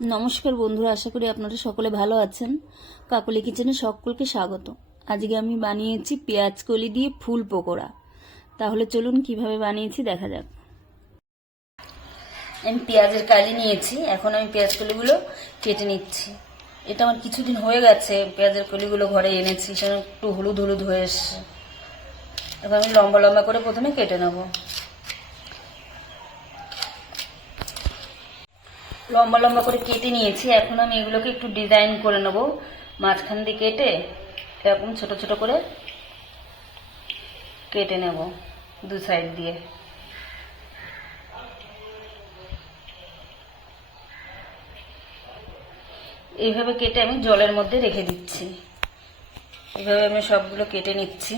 নমস্কার বন্ধুরা, আশা করি আপনারা সকলে ভালো আছেন। কাকলি কিচেনে সকলকে স্বাগত। আজকে আমি বানিয়েছি পেঁয়াজ কলি দিয়ে ফুল পকোড়া। তাহলে চলুন কিভাবে বানিয়েছি দেখা যাক। আমি পেঁয়াজের কালি নিয়েছি, এখন আমি পেঁয়াজ কলিগুলো কেটে নিচ্ছি। এটা আমার কিছুদিন হয়ে গেছে, পেঁয়াজের কলিগুলো ঘরে এনেছি, সেটা একটু হলুদ হলুদ হয়ে এসছে। এবার আমি লম্বা লম্বা করে প্রথমে কেটে নেবো। লম্বা লম্বা করে কেটে নিয়েছি, এখন আমি এগুলোকে একটু ডিজাইন করে নেব। মাঝখান দিয়ে কেটে এরকম ছোট ছোট করে কেটে নেব দু সাইড দিয়ে। এইভাবে কেটে আমি জলের মধ্যে রেখে দিচ্ছি। এইভাবে আমি সবগুলো কেটে নিচ্ছি।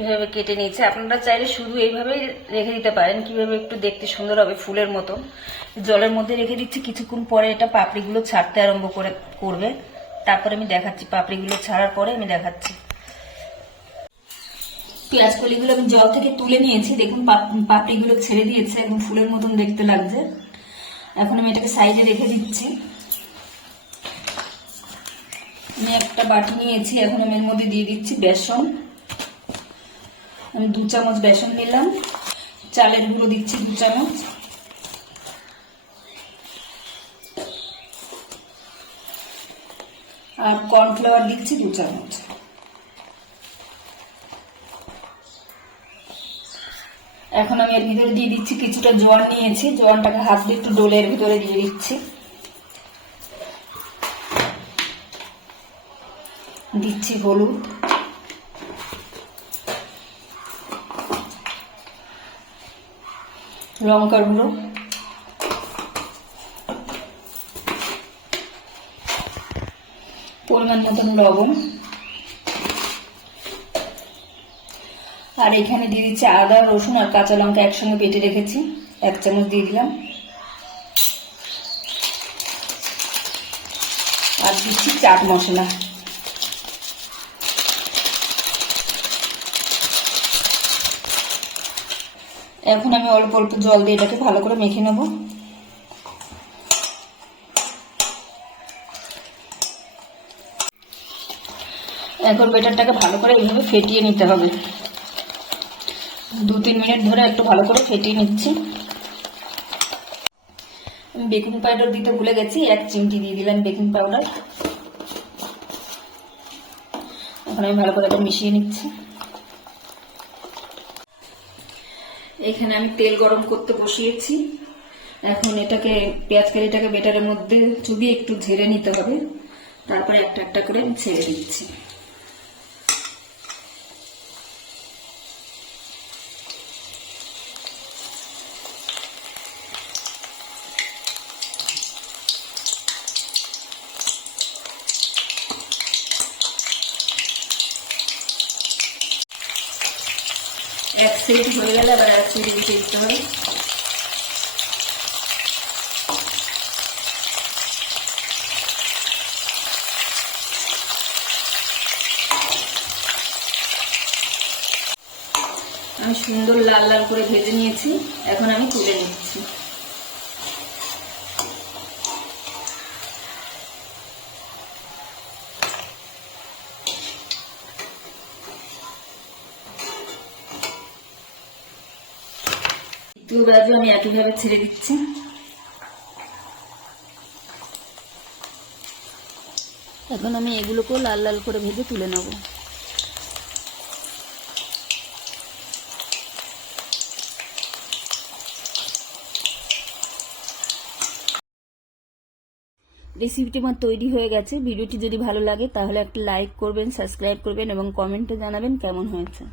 এইভাবে কেটে নিচ্ছে। আপনারা চাইলে শুধু এইভাবেই রেখে দিতে পারেন, কিভাবে একটু দেখতে সুন্দর হবে ফুলের মতো। জলের মধ্যে রেখে দিচ্ছি, কিছুক্ষণ পরে এটা পাপড়িগুলো ছাড়তে আরম্ভ করবে। তারপরে আমি দেখাচ্ছি, পাপড়িগুলো ছাড়ার পরে আমি দেখাচ্ছি। পেঁয়াজ কলিগুলো আমি জল থেকে তুলে নিয়েছি, দেখুন পাপড়িগুলো ছেড়ে দিয়েছে, একদম ফুলের মতন দেখতে লাগছে। এখন আমি এটাকে সাইডে রেখে দিচ্ছি। আমি একটা বাটি নিয়েছি, এখন আমি এর মধ্যে দিয়ে দিচ্ছি বেসন। আমি 2 চামচ বেসন নিলাম। চালের গুঁড়ো দিচ্ছি 2 চামচ। আর কর্নফ্লাওয়ার দিচ্ছি 2 চামচ। এখন আমি এর ভিতরে দিয়ে দিচ্ছি কিছুটা জল নিয়েছি, জলটাকে হাত দিয়ে একটু ডলে এর ভিতরে দিয়ে দিচ্ছি। দিচ্ছি হলুদ, লঙ্কার গুঁড়ো, পরিমাণ মতন লবণ, আর এখানে দিয়ে দিচ্ছি আদা, রসুন আর কাঁচা লঙ্কা একসঙ্গে বেটে রেখেছি, 1 চামচ দিয়ে দিলাম। আর দিচ্ছি চাট মশলা। এখন আমি অল্প অল্প জল দিয়ে এটাকে ভালো করে মেখে নেব। এখন ব্যাটারটাকে ভালো করে এইভাবে ফেটিয়ে নিতে হবে। 2-3 মিনিট ধরে একটু ভালো করে ফেটিয়ে নিচ্ছি। আমি বেকিং পাউডার দিতে ভুলে গেছি, 1 চিমটি দিয়ে দিলাম বেকিং পাউডার। এখন আমি ভালো করে এটা মিশিয়ে নিচ্ছি। এখানে আমি তেল গরম করতে বসিয়েছি। এখন এটাকে পেঁয়াজ কালিটাকে বেটারের মধ্যে চুবিয়ে একটু ঝেড়ে নিতে হবে, তারপরে একটা একটা করে ছেড়ে দিচ্ছি। এক সাইড হয়ে গেলে আবার এক সাইড দিতে দিতে হবে। আমি সুন্দর লাল লাল করে ভেজে নিয়েছি, এখন আমি তুলে নিচ্ছি। দ্বিতীয় বাজু আমি একইভাবে ছেড়ে দিচ্ছি। এখন আমি এগুলোকেও লাল লাল করে ভেজে তুলে নেব। রেসিপিটি আমার তৈরি হয়ে গেছে। ভিডিওটি যদি ভালো লাগে তাহলে একটা লাইক করবেন, সাবস্ক্রাইব করবেন এবং কমেন্টে জানাবেন কেমন হয়েছে।